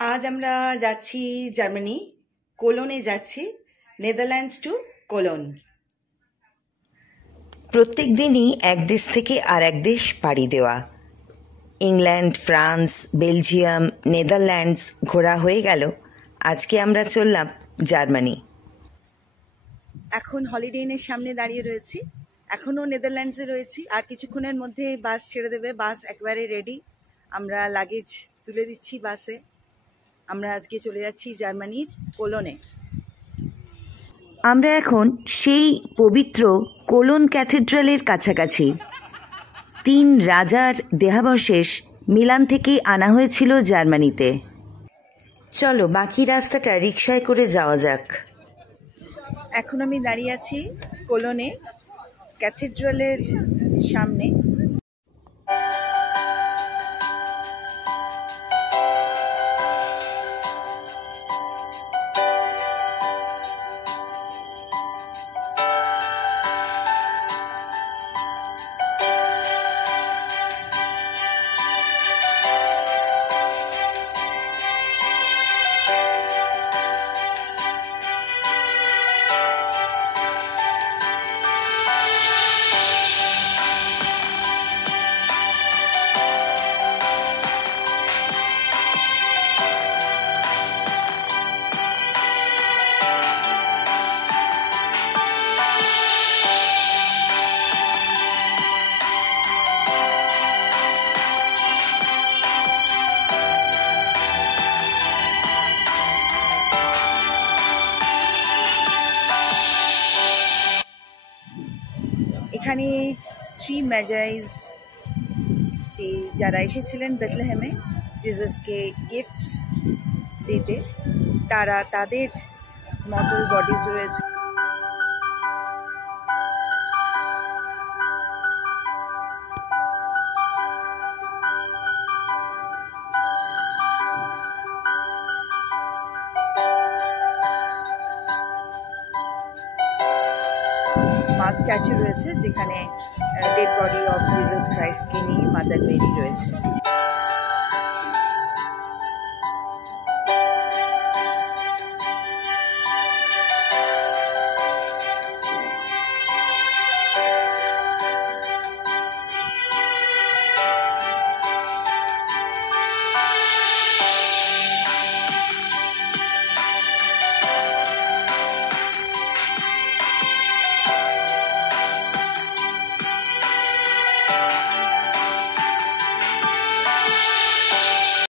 আজ আমরা যাচ্ছি জার্মানি, কোলনে যাচ্ছি, নেদারল্যান্ডস টু কোলন। প্রত্যেক দিনই এক দেশ থেকে আর এক দেশ পাড়ি দেওয়া। ইংল্যান্ড, ফ্রান্স, বেলজিয়াম, নেদারল্যান্ডস ঘোরা হয়ে গেল। আজকে আমরা চললাম জার্মানি। এখন হলিডে ইনের সামনে দাঁড়িয়ে রয়েছি, এখনও নেদারল্যান্ডসে রয়েছি। আর কিছুক্ষণের মধ্যে বাস ছেড়ে দেবে, বাস একেবারে রেডি। আমরা লাগেজ তুলে দিচ্ছি বাসে। আমরা আজকে চলে যাচ্ছি জার্মানির কোলনে। আমরা এখন সেই পবিত্র কোলন ক্যাথেড্রালের কাছাকাছি। 3 রাজার দেহাবশেষ মিলান থেকেই আনা হয়েছিল জার্মানিতে। চলো বাকি রাস্তাটা রিকশায় করে যাওয়া যাক। এখন আমি দাঁড়িয়ে আছি কোলনে ক্যাথেড্রালের সামনে। এখানে 3 ম্যাজাইজ যারা এসেছিলেন বেথলেহেমে জিজাসকে গিফটস দিতে, তাদের মর্টাল বডিজ রয়েছে। মা স্ট্যাচু রয়েছে যেখানে ডেড বডি অফ জিসাস ক্রাইস্টকে নিয়ে মাদার মেরি রয়েছে।